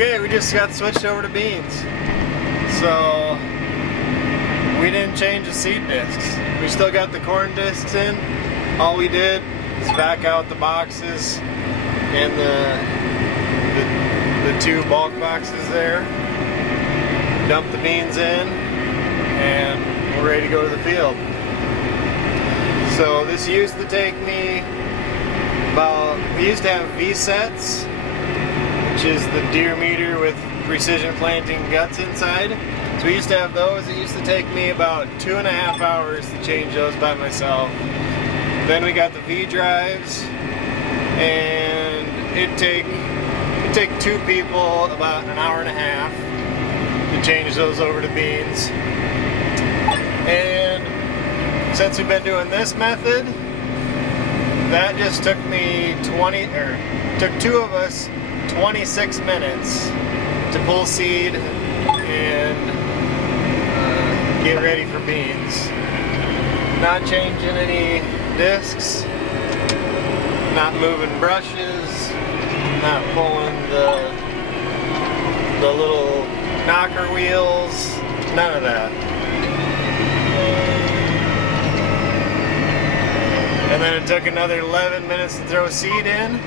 Okay, we just got switched over to beans. So we didn't change the seed discs. We still got the corn discs in. All we did is back out the boxes and the two bulk boxes there. Dump the beans in, and we're ready to go to the field. So this used to take me we used to have V-sets, which is the deer meter with precision planting guts inside. So we used to have those. It used to take me about 2.5 hours to change those by myself. Then we got the V-drives, and it'd take two people about an hour and a half to change those over to beans. And since we've been doing this method, that just took me took two of us 26 minutes to pull seed and get ready for beans. Not changing any discs, not moving brushes, not pulling the little knocker wheels, none of that. And then it took another 11 minutes to throw seed in.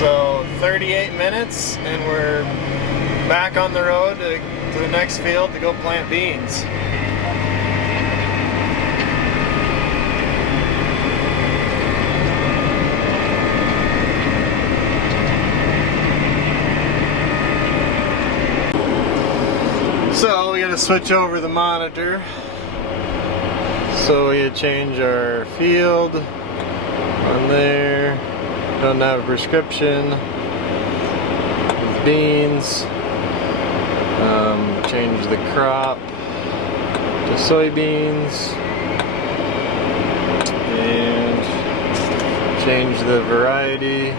So 38 minutes, and we're back on the road to the next field to go plant beans. So we gotta switch over the monitor. So we change our field on there. Don't have a prescription. Beans. Change the crop to soybeans. And change the variety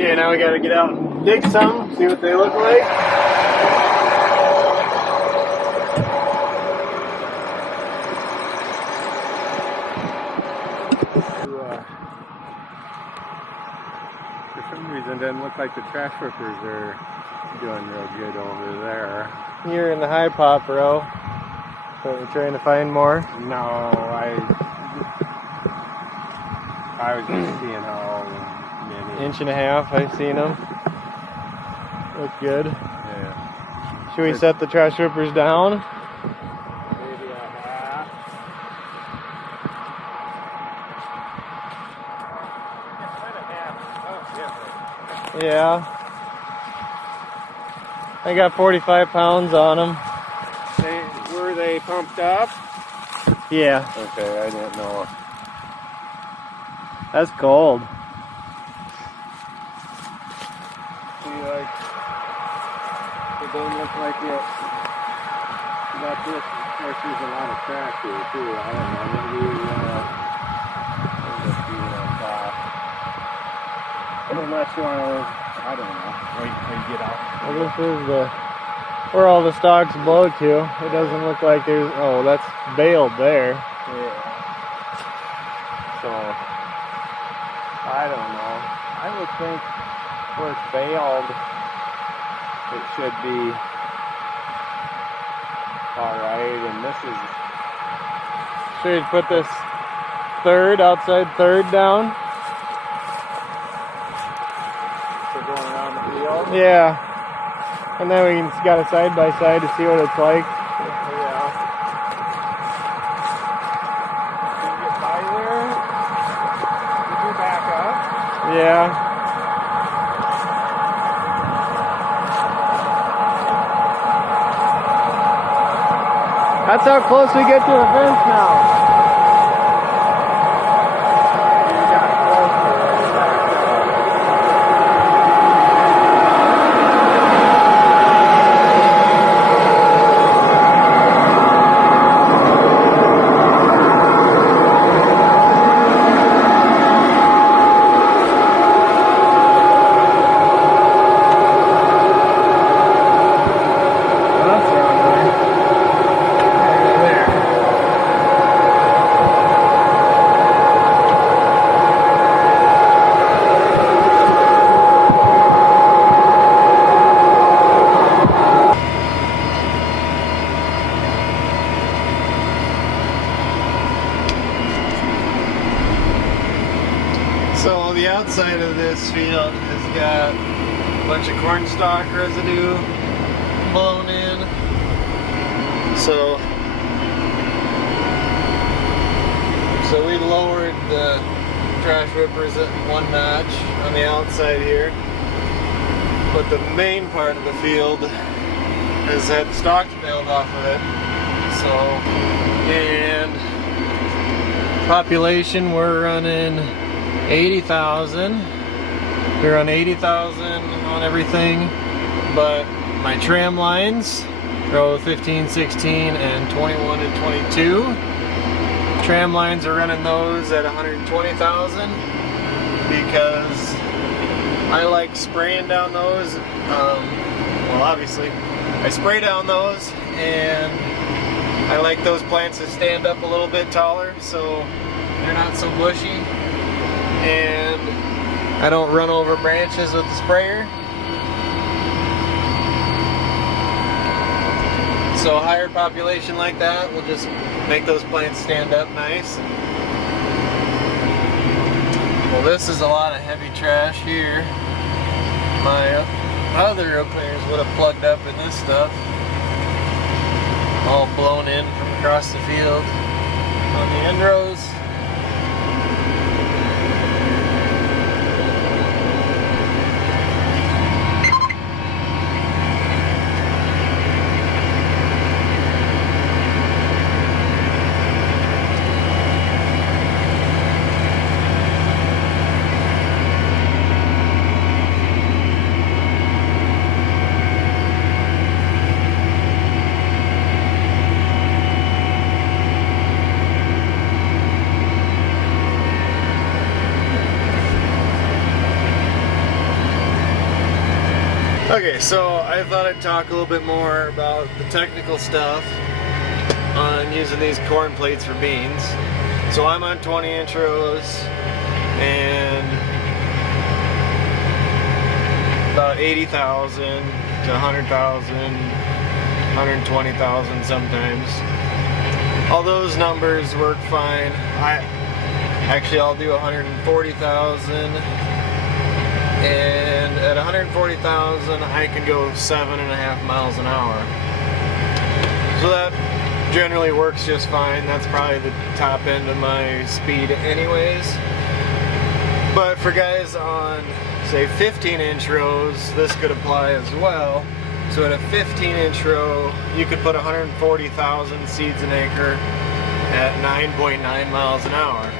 Okay, now we gotta get out and dig some, see what they look like. For some reason, it doesn't look like the trash rippers are doing real good over there. You're in the high pop row, so you're trying to find more? No, I was just seeing how many. Inch and a half, I've seen them. Look good. Yeah. Should we set the trash rippers down? Maybe a half. Oh, Yeah. I got 45 pounds on them. Were they pumped up? Yeah. Okay, I didn't know. That's cold. See, like, it doesn't look like it. Got this. Of course, there's a lot of trash here too. I don't know. Maybe end up being on top. Unless you want to, I don't know. Wait till you get out. Well, this is where all the stalks blow to. It doesn't look like there's. Oh, that's baled there. Yeah. So, I don't know. I would think where it's baled, it should be alright, and this is... Should we put this outside third down? So going around the field? Yeah. And then we got a side by side to see what it's like. Yeah. Can you get by there? Did you back up? Yeah. That's how close we get to the fence now. So the outside of this field has got a bunch of corn stalk residue blown in. So we lowered the trash whippers at one notch on the outside here. But the main part of the field has had stalks baled off of it. So, and population, we're running 80,000. We run 80,000 on everything, but my tram lines row 15, 16, and 21 and 22. Tram lines are running those at 120,000 because I like spraying down those. Well, obviously, I spray down those, and I like those plants to stand up a little bit taller so they're not so bushy. And I don't run over branches with the sprayer. So a higher population like that will just make those plants stand up nice. Well, this is a lot of heavy trash here. My other openers would have plugged up in this stuff. All blown in from across the field on the end rows. Okay, so I thought I'd talk a little bit more about the technical stuff on using these corn plates for beans. So I'm on 20-inch rows and about 80,000 to 100,000, 120,000 sometimes. All those numbers work fine. I'll do 140,000. And at 140,000 I can go 7.5 miles an hour. So that generally works just fine. That's probably the top end of my speed anyways. But for guys on, say, 15-inch rows, this could apply as well. So at a 15-inch row, you could put 140,000 seeds an acre at 9.9 miles an hour.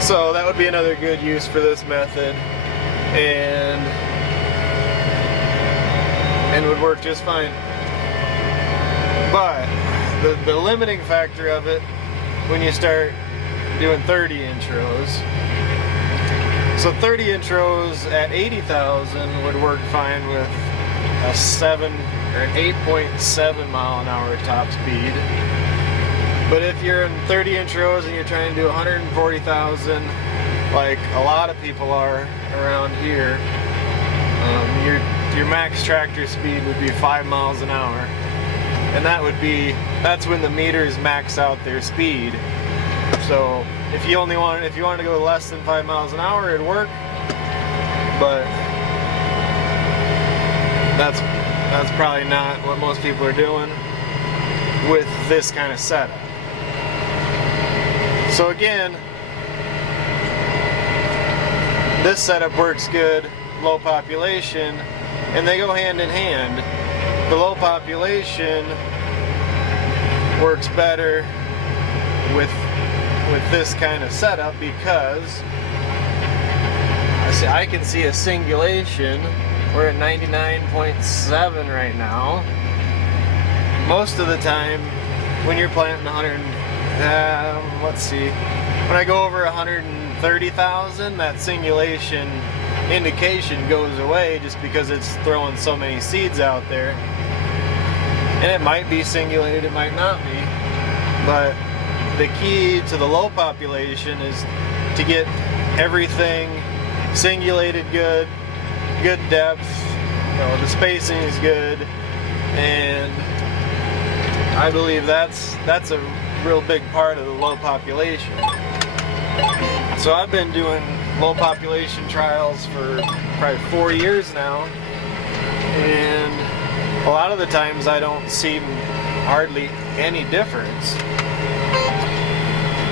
So that would be another good use for this method. And would work just fine. But the limiting factor of it when you start doing 30-inch rows. So 30-inch rows at 80,000 would work fine with a 7 or an 8.7 mile an hour top speed. But if you're in 30-inch rows and you're trying to do 140,000, like a lot of people are around here, your max tractor speed would be 5 miles an hour, and that's when the meters max out their speed. So if you wanted to go less than 5 miles an hour, it'd work, but that's probably not what most people are doing with this kind of setup. So again, this setup works good, low population, and they go hand in hand. The low population works better with this kind of setup, because I can see a singulation. We're at 99.7 right now. Most of the time when you're planting 100, let's see, when I go over 130,000, that singulation indication goes away, just because it's throwing so many seeds out there. And it might be singulated, it might not be, but the key to the low population is to get everything singulated good depth, the spacing is good, and I believe that's a real big part of the low population. So I've been doing low population trials for probably 4 years now, and a lot of the times I don't see hardly any difference,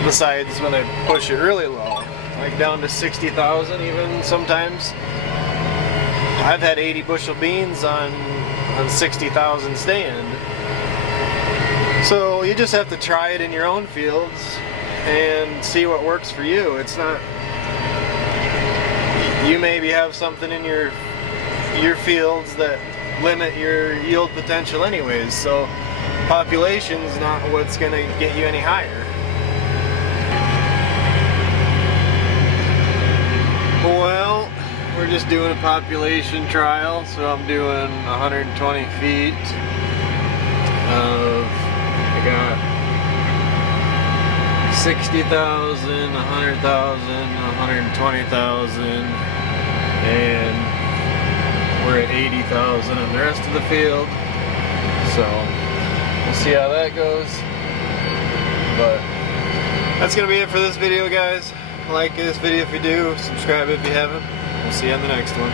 besides when I push it really low, like down to 60,000 even sometimes. I've had 80 bushel beans on 60,000 stand. So you just have to try it in your own fields and see what works for you. It's not, you maybe have something in your fields that limit your yield potential anyways, so population's not what's going to get you any higher. Well, we're just doing a population trial, so I'm doing 120 feet of, I got 60,000, 100,000, 120,000, and we're at 80,000 in the rest of the field. So we'll see how that goes. But that's gonna be it for this video, guys. Like this video if you do, subscribe if you haven't. We'll see you on the next one.